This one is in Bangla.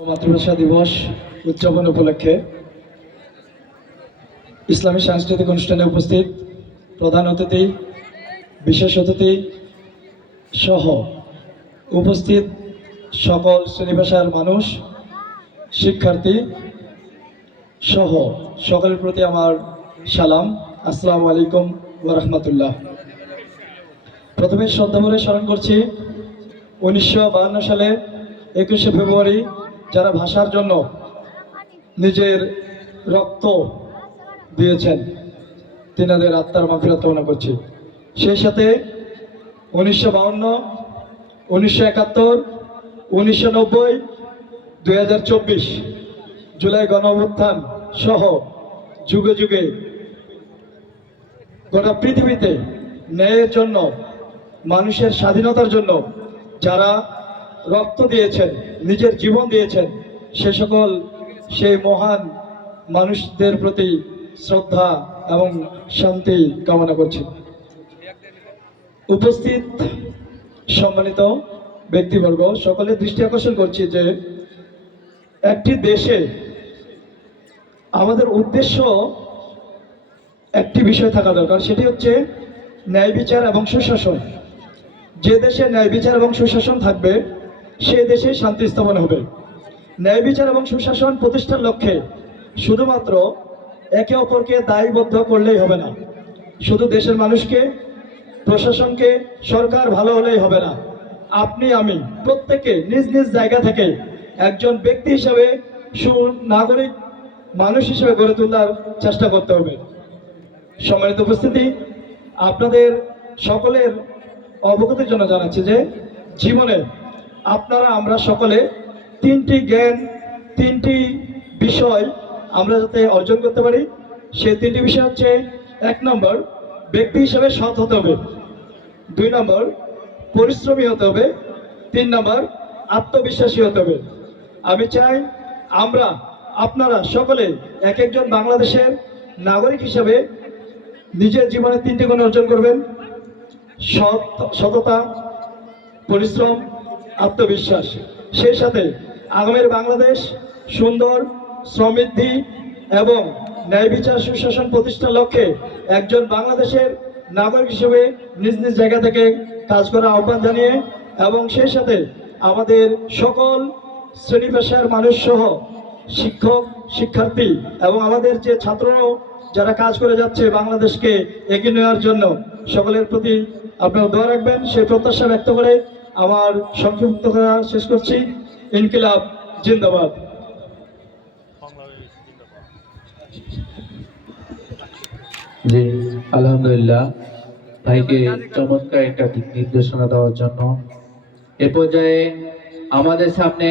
মাতৃভাষা দিবস উদযাপন উপলক্ষে ইসলামী সাংস্কৃতিক অনুষ্ঠানে উপস্থিত প্রধান অতিথি, বিশেষ অতিথি সহ উপস্থিত সকল শ্রেণী পেশার মানুষ, শিক্ষার্থী সহ সকলের প্রতি আমার সালাম। আসসালামু আলাইকুম ওয়া রাহমাতুল্লাহ। প্রথমে শ্রদ্ধা ভরে স্মরণ করছি 1952 সালে 21শে ফেব্রুয়ারি যারা ভাষার জন্য নিজের রক্ত দিয়েছেন, তিনাদের আত্মার মাগফিরাত কামনা করছি। সেই সাথে 1952, 1971, 1990, 2024 জুলাই গণ অভ্যুত্থান সহ যুগে যুগে গোটা পৃথিবীতে ন্যায়ের জন্য, মানুষের স্বাধীনতার জন্য যারা রক্ত দিয়েছেন, নিজের জীবন দিয়েছেন, সেই মহান মানুষদের প্রতি শ্রদ্ধা এবং শান্তি কামনা করছি। উপস্থিত সম্মানিত ব্যক্তিবর্গ, সকলের দৃষ্টি আকর্ষণ করছি যে একটি দেশে আমাদের উদ্দেশ্য একটি বিষয় থাকা দরকার, সেটি হচ্ছে ন্যায় বিচার এবং সুশাসন। যে দেশে ন্যায় বিচার এবং সুশাসন থাকবে সে দেশে শান্তি স্থাপন হবে। ন্যায় বিচার এবং সুশাসন প্রতিষ্ঠার লক্ষ্যে শুধুমাত্র একে অপরকে দায়বদ্ধ করলেই হবে না, শুধু দেশের মানুষকে, প্রশাসনকে, সরকার ভালো হলেই হবে না। আপনি আমি প্রত্যেকে নিজ নিজ জায়গা থেকে একজন ব্যক্তি হিসেবে, সুনাগরিক মানুষ হিসেবে গড়ে তোলার চেষ্টা করতে হবে। সম্মানিত উপস্থিতি, আপনাদের সকলের অবগতির জন্য জানাচ্ছি যে জীবনে আমরা সকলে তিনটি জ্ঞান, তিনটি বিষয় আমরা যাতে অর্জন করতে পারি, সেই তিনটি বিষয় হচ্ছে: 1 নম্বর, ব্যক্তি হিসেবে সৎ হতে হবে; 2 নম্বর, পরিশ্রমী হতে হবে; 3 নম্বর, আত্মবিশ্বাসী হতে হবে। আমি চাই আপনারা সকলে এক একজন বাংলাদেশের নাগরিক হিসেবে নিজের জীবনে 3টি গুণ অর্জন করবেন: সততা, পরিশ্রম, আত্মবিশ্বাস। সেই সাথে আগামীর বাংলাদেশ সুন্দর, সমৃদ্ধি এবং ন্যায় বিচার সুশাসন প্রতিষ্ঠার লক্ষ্যে একজন বাংলাদেশের নাগরিক হিসেবে নিজ নিজ জায়গা থেকে কাজ করার আহ্বান জানিয়ে, এবং সেই সাথে আমাদের সকল শ্রেণী পেশার মানুষ সহ শিক্ষক, শিক্ষার্থী এবং আমাদের যে ছাত্র যারা কাজ করে যাচ্ছে বাংলাদেশকে এগিয়ে নেওয়ার জন্য, সকলের প্রতি আপনারা দোয়া রাখবেন সেই প্রত্যাশা ব্যক্ত করে আমার সংক্ষিপ্ত করা শেষ করছি। ইনকিলাব জিন্দাবাদ। জি, আলহামদুলিল্লাহ ভাইকে চমৎকার একটা দিক নির্দেশনা দেওয়ার জন্য। এ পর্যায়ে আমাদের সামনে